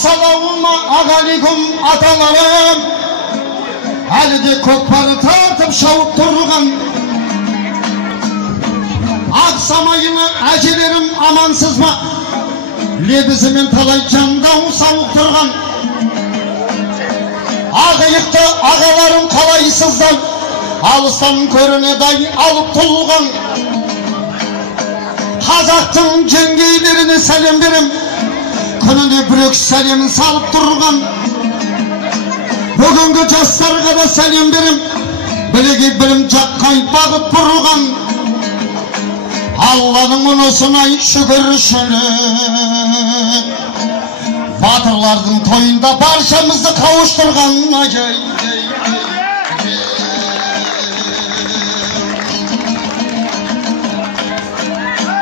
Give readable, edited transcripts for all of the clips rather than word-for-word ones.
Assalamualaikum atalarım. Әлде көкпары тартып шауып тұрған ақ самайыны әжелерім амансыз ма? Лебізімен талай жандау сауып тұрған ақ иықты ағаларым қалайсыздар, алыстан көрінеді алып тұлған. Қазақтың жеңгейлеріне сәлем берем, күніне бір сәлемін салып тұрған. Бүгінгі жастарға да сәлем берем, білеге білім жаққай бағыт бұрған. Алланың мұнысына шүкіршілік, батырлардың тойында баршамызды қауыштырған.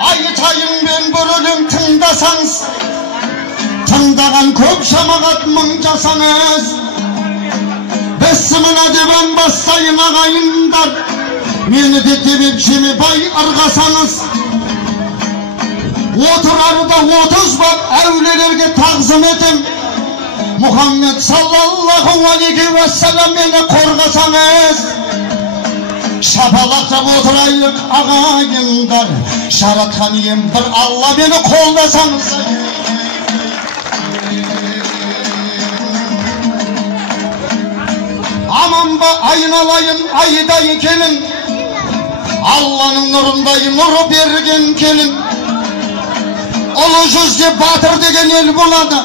Айтайын мен бір өлең тыңдасаңыз, тыңдаған көп жамағат мың жасаңыз. Бесімін әдебен бастайын ағайындар, мені де тебеп жеме бай ырғасаңыз. Отырарда 30 бап әулелерге тағзым етем, Мұхаммед саллаллаху алейхи уассалам мені қорғасаңыз. Шапалақтап отырайық ағайындар, жаратқан ием бір Алла мені қолдасаңыз. Aman ba aynalayın ayday kelin, Allah'ın nurunday nuru bergen kelin. Olu yüzde batır degen el buladı,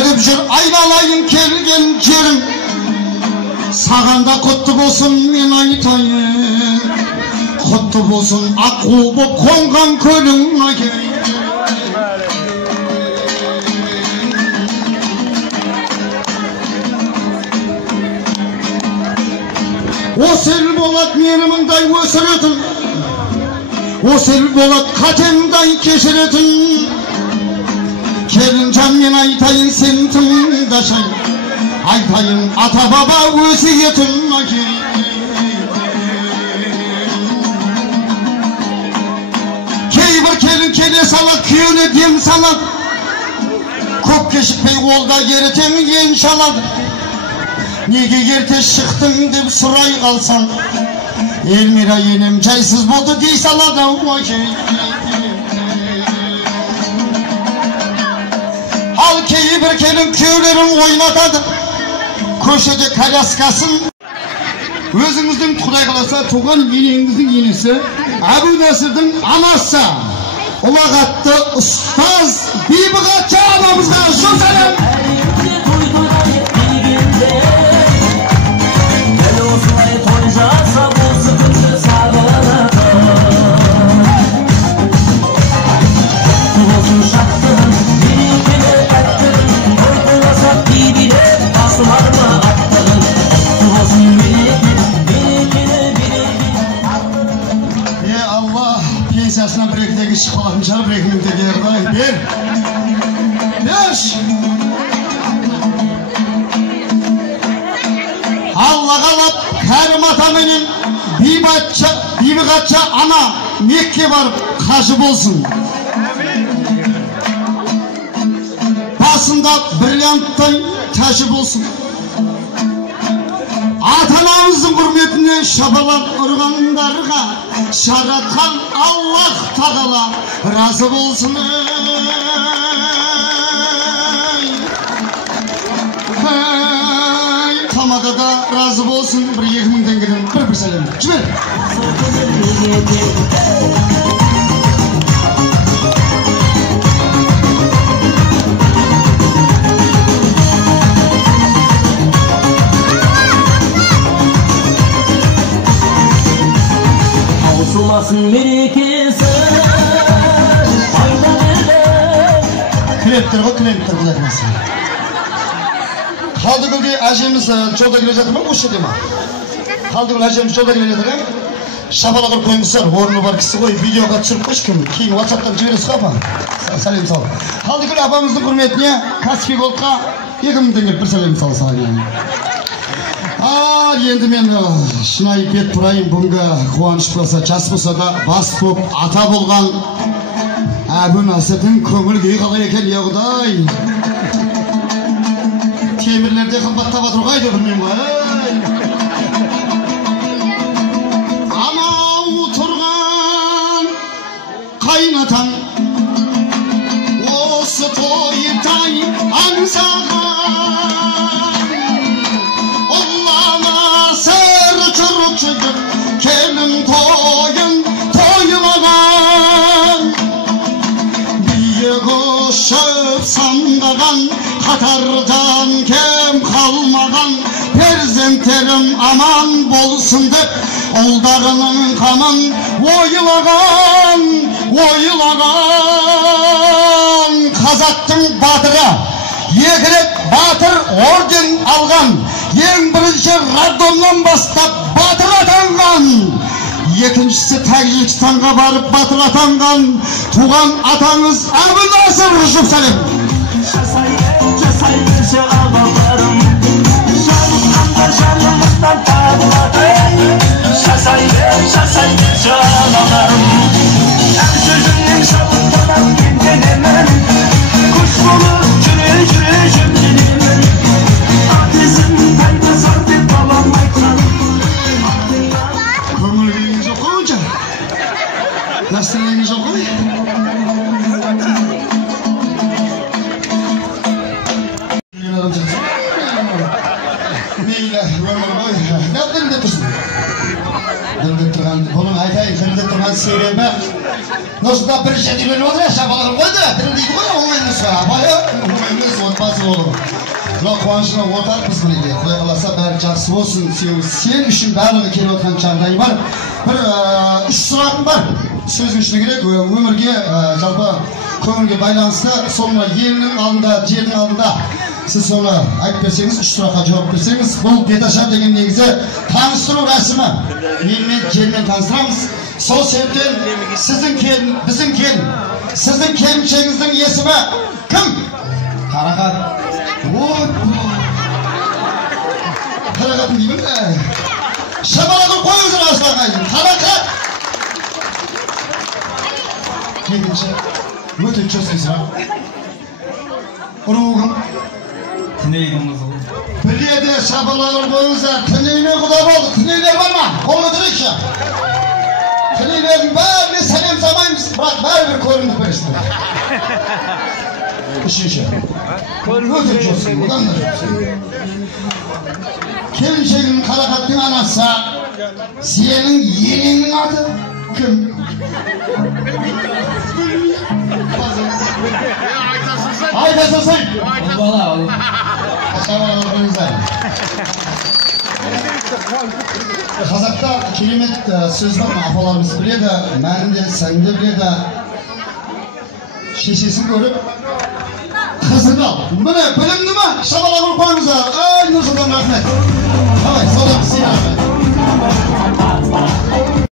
Edip jür aynalayın kelgen jerim. Sağanda kutlu bolsun men aytayın, kutlu bolsun aqu bop kongan kölüň ake. Osel bolat meni mınday ösüretin, osel bolat katemday keşiretin. Kelincan men aytayın sen tыңдашай, aytayın ata baba ösiyetin. Keybir kelin kele salak, kүйöne dem salak, köp keşikpey olda eriten en şaladı. Nege ерте шықтың деп сұрай қалсаң, Elmira енем жайсыз болды дей салады. Ал кейбір келін күйеулерін ойнатады, көшеде коляскасын. Өзіңіздің Құдай қаласа туған енеңіздің енесі, Әбу Нәсірдің анасы, ұлағатты ұстаз Бибігатча анамызға жол сәлем. Pensiyasına brekdeki şıkılatmışlar, brekinin tekerday, bir. Beş. Allah'a alap, Kerim Atamen'in Bibigatça ana Mekke varıp kaşı bolsun. Basında brilyanttan taşı bolsun. Atanamızın hürmetine şapalar ırganlarga şaratkan Allah Teala razı bolsun. Tamada da razı bolsun. Bir 2000 tengeden bir selam. Jibir. Klemptir go, klemptir kılakmasın. Kaldıgülge ajemiz jolda kele жатыр ма, осы жерде ма? Kaldıgül ajemiz jolda kele жатыр, шапала кылып коюңуздар, орны бар киши ғой, видеоға түшүрүп койчу ким? Кийин WhatsApp'tan жибересиз го апа. Салем сал. Kaldıgül апамыздын хүрметине Каспий Голдка 2000 теңге bir салем сал сага. Енді мен шынайы бет бұрайын, бүгінгі қуаныш болса, жас болса да бас боп ата болған Әбу Насырдың көңіл күйі қалай екен, Құдай. темірлерде қымбаттап отыр ғой деп білмеймін ғой. Анау тұрған қайнатаң осы тойдай аңсаған ұллана сыр жұрт жігіт келін тойын тойлаған биік ұшып самғаған қатардан кем қалмаған перзенттерім аман болсын деп ұлдарының қамын ойлаған қазақтың батыры екі рет батыр орден алған ең бірінші роддомнан бастап батыр атанған екіншісі Тәжікстанға барып батыр атанған туған атаңыз Әбу-Насыр Жүсіп Сәлем. Жасай берші ағаларым жанымда жанымыздан табылады. Жасай берші ағаларым әр сөзіңнен шабыттанам кемденемін күш болып жүре жөнделемін атезім тайпасар деп бабам айтқан көңіл күйіңіз жоқ қой онша настроениеңіз жоқ қой. Мейлі өмір ғой ділдеп тұрсын ділдеп тұрған бұның айтайын ділдеп тұрған себебі осында бірінші үйленіп отыр ya шапалағын қойды дірілдейді ғой оңай емес қой апайы оңай емес отбасы болу мынау қуанышына ортарпыз мінеке құдай қаласа бәрі жақсы болсын сен үшін барлығы келіп отқан жағдай бар бір үш сұрағым бар сөздің ішіне керек өмірге жалпы көңілге байланысты соны елінің алдында жердің алдында сіз соны айтып берсеңіз үш сұраққа жауап берсеңіз бұл беташар деген негізі таныстыру рәсімі елмен жермен таныстырамыз сол себептен сіздің келін біздің келін сіздің келіншегіңіздің есімі кім? Қарақат. Қарақатын деймін шапалағын қойыңыздар асылағайын Қарақат. Екінші өте жөске сұрақ ұруы кім? Тінейдің қызы ғой. Біледі шапалағын қойыңыздар Тінеймен құда болды. Тінейлер бар ма? Қол көтерейікші. Тінейлердің бәріне сәлем салмаймыз, бірақ бәрібір көрімдік бересіздер. Үшінші өте жөске одан да жөске келіншегінің Қарақаттың анасы сенің енеңнің аты кім? Айта салсай бала қазақта керемет сөз бар апаларымыз біледі мәнінде сәнінде біледі шешесін көріп қызын ал міне білімді ма шапалағын қойыңыздар